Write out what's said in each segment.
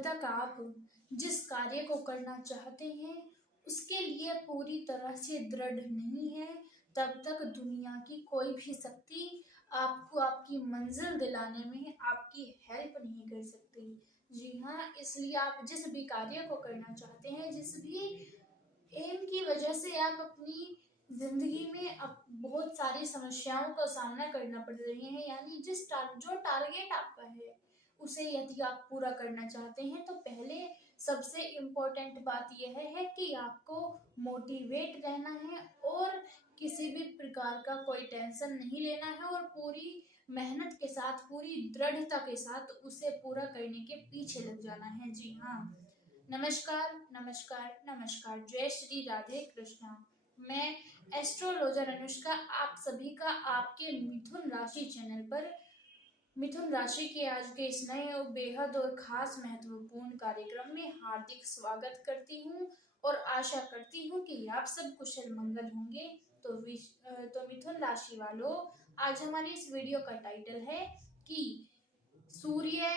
तक आप जिस कार्य को करना चाहते हैं उसके लिए पूरी तरह से दृढ़ नहीं है, तब तक दुनिया की कोई भी शक्ति आपको आपकी मंजिल दिलाने में आपकी हेल्प नहीं कर सकती। जी हाँ, इसलिए आप जिस भी कार्य को करना चाहते हैं, जिस भी एम की वजह से आप अपनी जिंदगी में अब बहुत सारी समस्याओं का सामना करना पड़ रही है, यानी जो टारगेट आपका है उसे यदि आप पूरा करना चाहते हैं तो पहले सबसे इम्पोर्टेंट बात यह है कि आपको मोटिवेट रहना है और किसी भी प्रकार का कोई टेंशन नहीं लेना है और पूरी मेहनत के साथ, पूरी दृढ़ता के साथ उसे पूरा करने के पीछे लग जाना है। जी हाँ, नमस्कार नमस्कार नमस्कार, जय श्री राधे कृष्णा। मैं एस्ट्रोलॉजर अनुष्का आप सभी का आपके मिथुन राशि चैनल पर मिथुन राशि के आज के इस नए और बेहद और खास महत्वपूर्ण कार्यक्रम में हार्दिक स्वागत करती हूँ और आशा करती हूँ कि आप सब कुशल मंगल होंगे। तो मिथुन राशि वालों, आज हमारी इस वीडियो का टाइटल है कि सूर्य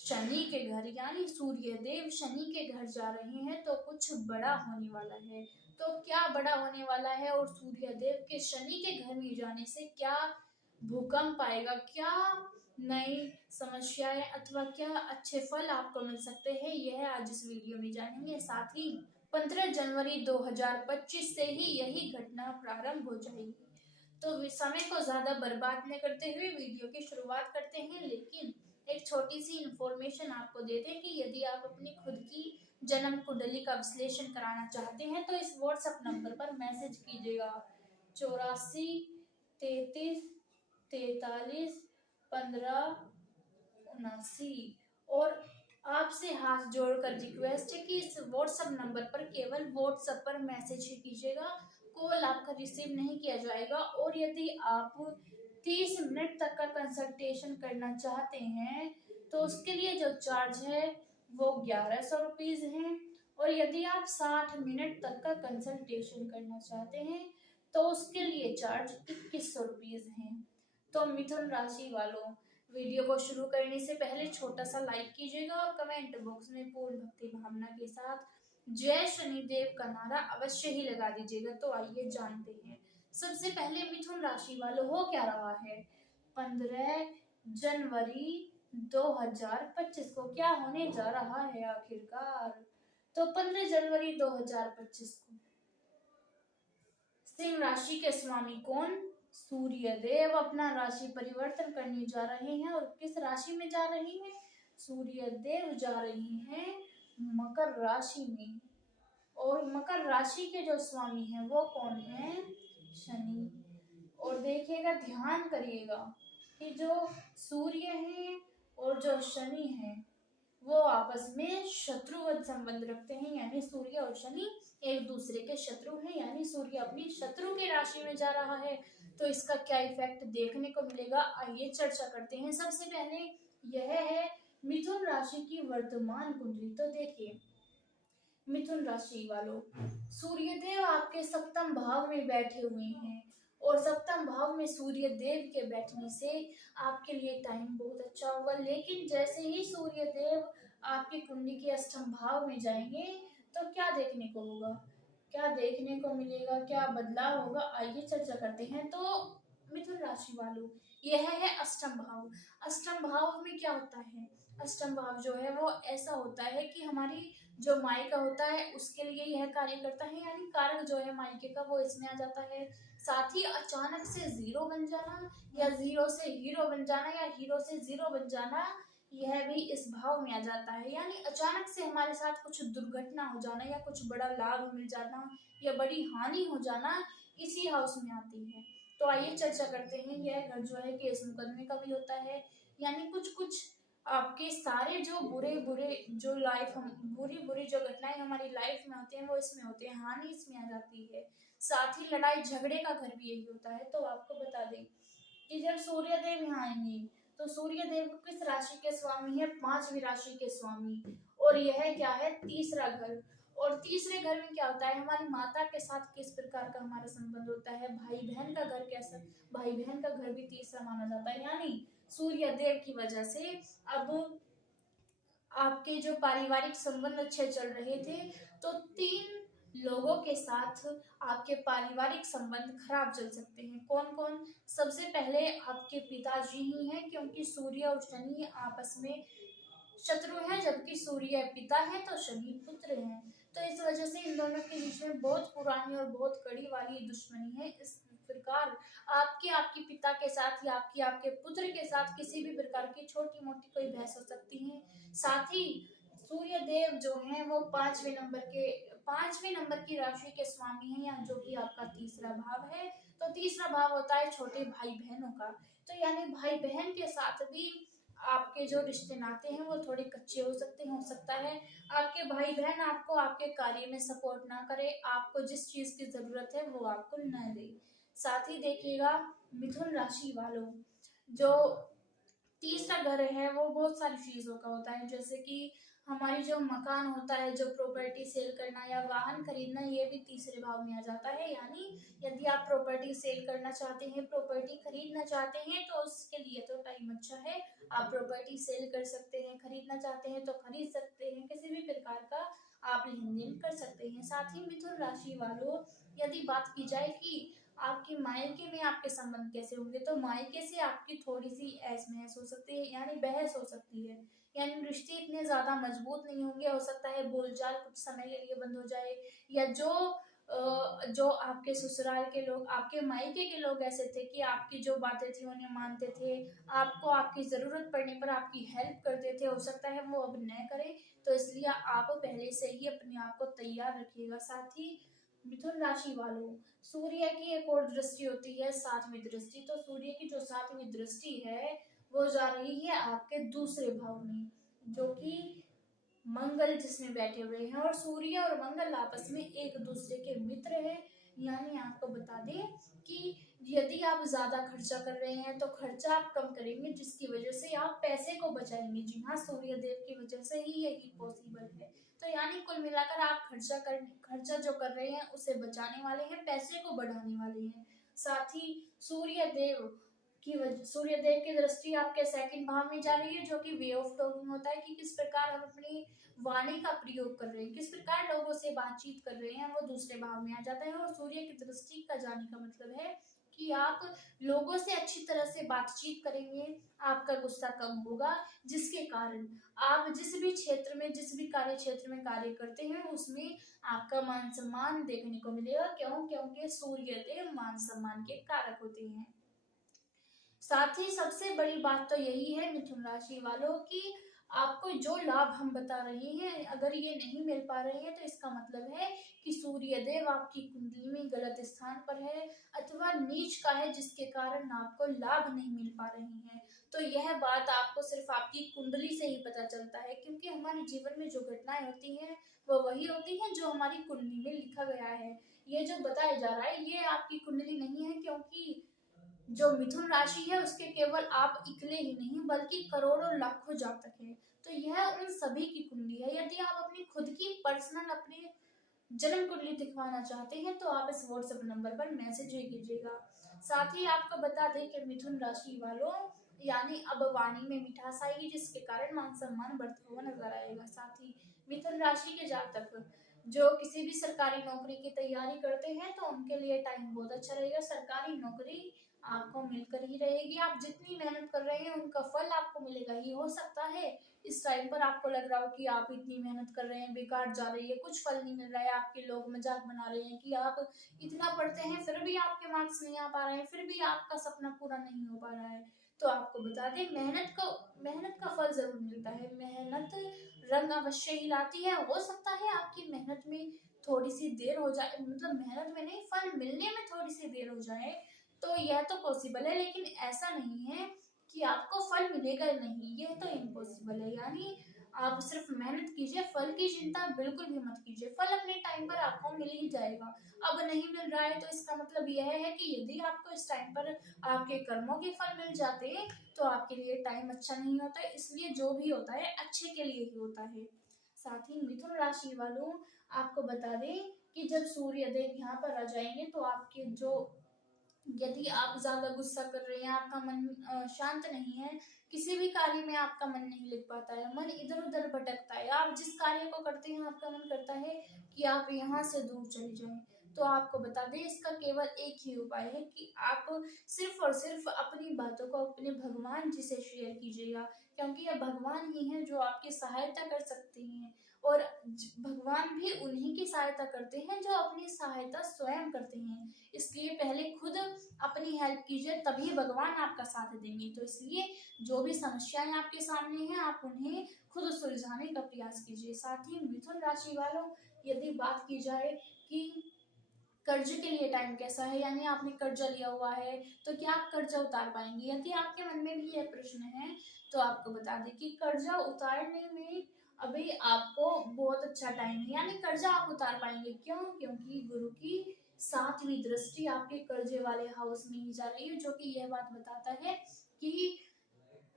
शनि के घर, यानी सूर्य देव शनि के घर जा रहे हैं तो कुछ बड़ा होने वाला है। तो क्या बड़ा होने वाला है और सूर्य देव के शनि के घर में जाने से क्या भूकंप आएगा, क्या नई समस्याएं अथवा क्या अच्छे फल आपको मिल सकते हैं, यह आज इस वीडियो में जानेंगे। साथ ही 15 जनवरी 2025 से ही यही घटना प्रारंभ हो जाएगी। तो समय को ज्यादा बर्बाद न करते हुए वीडियो की शुरुआत करते हैं, लेकिन एक छोटी सी इंफॉर्मेशन आपको दे दें कि यदि आप अपनी खुद की जन्म कुंडली का विश्लेषण कराना चाहते हैं तो इस व्हाट्सएप नंबर पर मैसेज कीजिएगा 84 33 43 15 79 और आपसे हाथ जोड़कर रिक्वेस्ट है कि इस व्हाट्सएप नंबर पर केवल व्हाट्सएप पर मैसेज ही कीजिएगा, कॉल आपका रिसीव नहीं किया जाएगा। और यदि आप 30 मिनट तक का कंसल्टेशन करना चाहते हैं तो उसके लिए जो चार्ज है वो 1100 रुपीज है, और यदि आप 60 मिनट तक का कंसल्टेशन करना चाहते हैं तो उसके लिए चार्ज 2100 रुपीज है। तो मिथुन राशि वालों, वीडियो को शुरू करने से पहले छोटा सा लाइक कीजिएगा और कमेंट बॉक्स में पूर्ण भक्ति भावना के साथ जय शनिदेव का नारा अवश्य ही लगा दीजिएगा। तो आइए जानते हैं। सबसे पहले मिथुन राशि वालों, हो क्या रहा है 15 जनवरी 2025 को, क्या होने जा रहा है आखिरकार। तो 15 जनवरी 2025 को सिंह राशि के स्वामी कौन, सूर्य देव अपना राशि परिवर्तन करने जा रहे हैं। और किस राशि में जा रही हैं, सूर्य देव जा रही हैं मकर राशि में। और मकर राशि के जो स्वामी हैं वो कौन है, शनि। और देखिएगा, ध्यान करिएगा कि जो सूर्य है और जो शनि है वो आपस में शत्रुवत संबंध रखते हैं, यानी सूर्य और शनि एक दूसरे के शत्रु हैं, यानी सूर्य अपनी शत्रु की राशि में जा रहा है। तो इसका क्या इफेक्ट देखने को मिलेगा, आइए चर्चा करते हैं। सबसे पहले यह है मिथुन राशि की वर्तमान कुंडली। तो देखिए मिथुन राशि वालों, सूर्यदेव आपके सप्तम भाव में बैठे हुए हैं और सप्तम भाव में सूर्य देव के बैठने से आपके लिए टाइम बहुत अच्छा होगा। लेकिन जैसे ही सूर्य देव आपकी कुंडली के अष्टम भाव में जाएंगे तो क्या देखने को होगा, क्या देखने को मिलेगा, क्या बदलाव होगा, आइए चर्चा करते हैं। तो मिथुन राशि वालों, यह है अष्टम भाव। अष्टम भाव में क्या होता है, अष्टम भाव जो है वो ऐसा होता है कि हमारी जो मायका होता है उसके लिए यह कार्य करता है, यानी कारक जो है मायके का वो इसमें आ जाता है। साथ ही अचानक से जीरो बन जाना या जीरो से हीरो बन जाना या हीरो से जीरो बन जाना, यह भी इस भाव में आ जाता है। यानी अचानक से हमारे साथ कुछ दुर्घटना हो जाना या कुछ बड़ा लाभ मिल जाना या बड़ी हानि हो जाना इसी हाउस में आती है। तो आइए चर्चा करते हैं। यह घर जो है केस मुकदमे का भी होता है, यानी कुछ कुछ आपके सारे जो बुरे बुरे जो लाइफ हम बुरी बुरी जो घटनाएं हमारी लाइफ में होती हैं वो इसमें होती है, हानि इसमें आ जाती है। साथ ही लड़ाई झगड़े का घर भी यही होता है। तो आपको बता दें कि जब सूर्य देव यहाँ आएंगे तो सूर्य देव किस राशि के स्वामी है, 5वीं राशि के स्वामी। और यह क्या है, तीसरा घर। और तीसरे घर में क्या होता है, हमारी माता के साथ किस प्रकार का हमारा संबंध होता है, भाई बहन का घर कैसा, भाई बहन का घर भी तीसरा माना जाता है। यानी सूर्य देव की वजह से अब आपके जो पारिवारिक संबंध अच्छे चल रहे थे, तो 3 लोगों के साथ आपके पारिवारिक संबंध खराब चल सकते हैं। कौन-कौन? सबसे पहले आपके पिताजी ही हैं, क्योंकि सूर्य और शनि आपस में शत्रु हैं, जबकि सूर्य पिता है तो शनि पुत्र हैं। तो इस वजह से इन दोनों के बीच में बहुत पुरानी और बहुत कड़ी वाली दुश्मनी है। इस प्रकार आपके आपके पिता के साथ या आपकी आपके पुत्र के साथ किसी भी प्रकार की छोटी-मोटी कोई बहस हो सकती है। साथ ही सूर्य देव जो हैं वो 5वें नंबर की राशि के स्वामी हैं, या जो कि आपका तीसरा भाव है। तो तीसरा भाव होता है छोटे भाई-बहनों का। तो यानी भाई-बहन के साथ भी आपके जो रिश्ते नाते हैं वो थोड़े कच्चे हो सकते हैं। हो सकता है आपके भाई बहन आपको आपके कार्य में सपोर्ट ना करे, आपको जिस चीज की जरूरत है वो आपको न दे। साथ ही देखिएगा मिथुन राशि वालों, जो तीसरा घर है वो बहुत सारी चीजों का होता है, जैसे कि हमारी जो मकान होता है, जो प्रॉपर्टी सेल करना या वाहन खरीदना, ये भी तीसरे भाव में आ जाता है। यानी यदि आप प्रॉपर्टी सेल करना चाहते हैं, प्रॉपर्टी खरीदना चाहते हैं, तो उसके लिए तो टाइम अच्छा है। आप प्रॉपर्टी सेल कर सकते हैं, खरीदना चाहते हैं तो खरीद सकते हैं, किसी भी प्रकार का आप लेन देन कर सकते हैं। साथ ही मिथुन राशि वालों, यदि बात की जाए कि आपके मायके में आपके संबंध कैसे होंगे, तो मायके से आपकी थोड़ी सी ऐस महस हो सकती है, यानी बहस हो सकती है। यानी रिश्ते इतने ज्यादा मजबूत नहीं होंगे। हो सकता है बोलचाल कुछ समय के लिए बंद हो जाए, या जो आपके ससुराल के लोग, आपके मायके के लोग ऐसे थे कि आपकी जो बातें थी उन्हें मानते थे, आपको आपकी जरूरत पड़ने पर आपकी हेल्प करते थे, हो सकता है वो अब न करें। तो इसलिए आप पहले से ही अपने आप को तैयार रखिएगा। साथ ही मिथुन राशि वालों, सूर्य की एक और दृष्टि होती है 7वीं दृष्टि। तो सूर्य की जो 7वीं दृष्टि है वो जा रही है आपके दूसरे भाव में, जो कि मंगल जिसमें बैठे हुए हैं, और सूर्य और मंगल आपस में एक दूसरे के मित्र हैं। यानी आपको बता दें कि यदि आप ज्यादा खर्चा कर रहे हैं तो खर्चा आप कम करेंगे, जिसकी वजह से आप पैसे को बचाएंगे। जी हाँ, सूर्य देव की वजह से ही यही पॉसिबल है। तो यानी कुल मिलाकर आप खर्चा जो कर रहे हैं उसे बचाने वाले हैं, पैसे को बढ़ाने वाले हैं। साथ ही सूर्य देव सूर्य देव की दृष्टि आपके सेकंड भाव में जा रही है, जो कि वे ऑफ टॉकिंग होता है, कि किस प्रकार हम अपनी वाणी का प्रयोग कर रहे हैं, किस प्रकार लोगों से बातचीत कर रहे हैं, वो दूसरे भाव में आ जाता है। और सूर्य की दृष्टि का जाने का मतलब है कि आप लोगों से अच्छी तरह से बातचीत करेंगे, आपका गुस्सा कम होगा, जिसके कारण आप जिस भी क्षेत्र में, जिस भी कार्य क्षेत्र में कार्य करते हैं उसमें आपका मान सम्मान देखने को मिलेगा। क्यों? क्योंकि सूर्य देव मान सम्मान के कारक होते हैं। साथ ही सबसे बड़ी बात तो यही है मिथुन राशि वालों की, आपको जो लाभ हम बता रहे हैं अगर ये नहीं मिल पा रहे हैं, तो इसका मतलब है कि सूर्य देव आपकी कुंडली में गलत स्थान पर है अथवा नीच का है, जिसके कारण आपको लाभ नहीं मिल पा रहे हैं। तो यह बात आपको सिर्फ आपकी कुंडली से ही पता चलता है, क्योंकि हमारे जीवन में जो घटनाएं होती हैं वो वही होती हैं जो हमारी कुंडली में लिखा गया है। ये जो बताया जा रहा है ये आपकी कुंडली नहीं है, क्योंकि जो मिथुन राशि है उसके केवल आप इकले ही नहीं बल्कि करोड़ों लाखों जातक हैं। तो यह उन सभी की कुंडली है। यदि आप अपनी खुद की पर्सनल अपनी जन्म कुंडली दिखवाना चाहते हैं तो आप इस व्हाट्सएप नंबर पर मैसेज ही कीजिएगा। साथ ही आपको बता दें कि मिथुन राशि वालों, यानी अब वाणी में मिठास आएगी, जिसके कारण मान सम्मान बढ़ता हुआ नजर आएगा। साथ ही मिथुन राशि के जातक जो किसी भी सरकारी नौकरी की तैयारी करते हैं तो उनके लिए टाइम बहुत अच्छा रहेगा। सरकारी नौकरी आपको मिलकर ही रहेगी। आप जितनी मेहनत कर रहे हैं उनका फल आपको मिलेगा ही। हो सकता है इस टाइम पर आपको लग रहा हो कि आप इतनी मेहनत कर रहे हैं बेकार जा रही है, कुछ फल नहीं मिल रहा है, आपके लोग मजाक बना रहे हैं कि आप इतना पढ़ते हैं फिर भी आपके मार्क्स नहीं आ पा रहे हैं, फिर भी आपका सपना पूरा नहीं हो पा रहा है। तो आपको बता दें मेहनत का फल जरूर मिलता है। मेहनत रंग अवश्य ही लाती है। हो सकता है आपकी मेहनत में थोड़ी सी देर हो जाए, मतलब मेहनत में नहीं, फल मिलने में थोड़ी सी देर हो जाए, तो यह तो पॉसिबल है, लेकिन ऐसा नहीं है कि आपको फल मिलेगा नहीं, यह तो इम्पॉसिबल है। यानी आप सिर्फ मेहनत कीजिए, फल की चिंता बिल्कुल भी मत कीजिए, फल अपने टाइम पर आपको मिल ही जाएगा। अब नहीं मिल रहा है तो इसका मतलब यह है कि यदि आपको इस टाइम पर आपके कर्मों के फल मिल जाते तो आपके लिए टाइम अच्छा नहीं होता, इसलिए जो भी होता है अच्छे के लिए ही होता है। साथ ही मिथुन राशि वालों, आपको बता दें कि जब सूर्य देव यहाँ पर आ जाएंगे तो आपके जो यदि आप ज्यादा गुस्सा कर रहे हैं, आपका मन शांत नहीं है, किसी भी कार्य में आपका मन नहीं लग पाता है, मन इधर उधर भटकता है, आप जिस कार्य को करते हैं आपका मन करता है कि आप यहाँ से दूर चले जाएं, तो आपको बता दें इसका केवल एक ही उपाय है कि आप सिर्फ और सिर्फ अपनी बातों को अपने भगवान जी से शेयर कीजिएगा, क्योंकि ये भगवान ही हैं जो आपकी सहायता कर सकते हैं। और भगवान भी उन्हीं की सहायता करते हैं जो अपनी सहायता स्वयं करते हैं। इसलिए पहले खुद अपनी हेल्प कीजिए, तभी भगवान आपका साथ देंगे। तो इसलिए जो भी समस्याएं आपके सामने हैं आप उन्हें खुद सुलझाने का प्रयास कीजिए। साथ ही मिथुन राशि वालों, यदि बात की जाए कि कर्ज के लिए टाइम कैसा है, यानी आपने कर्जा लिया हुआ है तो क्या आप कर्जा उतार पाएंगे, यदि आपके मन में भी यह प्रश्न है तो आपको बता दें कि कर्जा उतारने में अभी आपको बहुत अच्छा टाइम है, यानी कर्जा आप उतार पाएंगे। क्यों? क्योंकि गुरु की 7वीं दृष्टि आपके कर्जे वाले हाउस में ही जा रही है, जो कि यह बात बताता है कि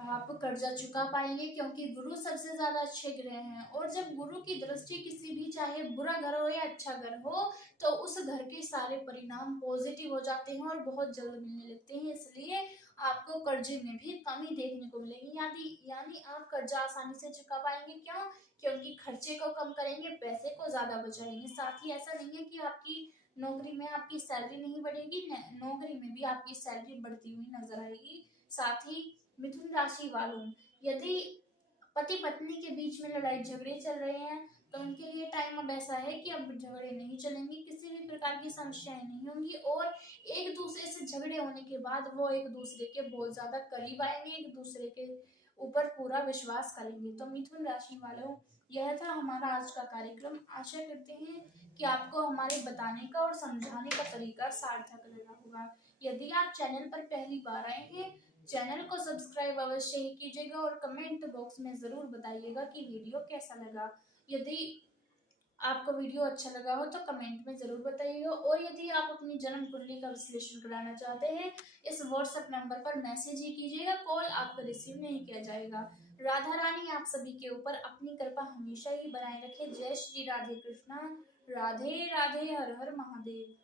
आप कर्जा चुका पाएंगे, क्योंकि गुरु सबसे ज्यादा अच्छे ग्रह हैं। और जब गुरु की दृष्टि किसी भी, चाहे बुरा घर हो या अच्छा घर हो, तो उस घर के सारे परिणाम पॉजिटिव हो जाते हैं और बहुत जल्द मिलने लगते हैं। इसलिए आपको कर्जे में भी कमी देखने को मिलेगी, यानी आप कर्जा आसानी से चुका पाएंगे। क्यों? क्योंकि खर्चे को कम करेंगे, पैसे को ज्यादा बचाएंगे। साथ ही ऐसा नहीं है कि आपकी नौकरी में आपकी सैलरी नहीं बढ़ेगी, नौकरी में भी आपकी सैलरी बढ़ती हुई नजर आएगी। साथ ही मिथुन राशि वालों, यदि पति पत्नी के बीच में लड़ाई झगड़े चल रहे हैं तो उनके लिए टाइम अब ऐसा है कि अब झगड़े नहीं चलेंगे, किसी भी प्रकार की समस्याएं नहीं होंगी, और एक दूसरे से झगड़े होने के बाद वो एक दूसरे के बहुत ज्यादा करीब आएंगे, एक दूसरे के ऊपर पूरा विश्वास करेंगे। तो मिथुन राशि वालों, यह था हमारा आज का कार्यक्रम। आशा करते हैं कि आपको हमारे बताने का और समझाने का तरीका सार्थक लगा होगा। यदि आप चैनल पर पहली बार आए हैं, चैनल को सब्सक्राइब अवश्य ही कीजिएगा और कमेंट बॉक्स में जरूर बताइएगा कि वीडियो कैसा लगा। यदि आपको वीडियो अच्छा लगा हो तो कमेंट में जरूर बताइएगा। और यदि आप अपनी जन्म कुंडली का विश्लेषण कराना चाहते हैं, इस व्हाट्सएप नंबर पर मैसेज ही कीजिएगा, कॉल आपका रिसीव नहीं किया जाएगा। राधा रानी आप सभी के ऊपर अपनी कृपा हमेशा ही बनाए रखे। जय श्री राधे कृष्णा। राधे राधे। हर हर महादेव।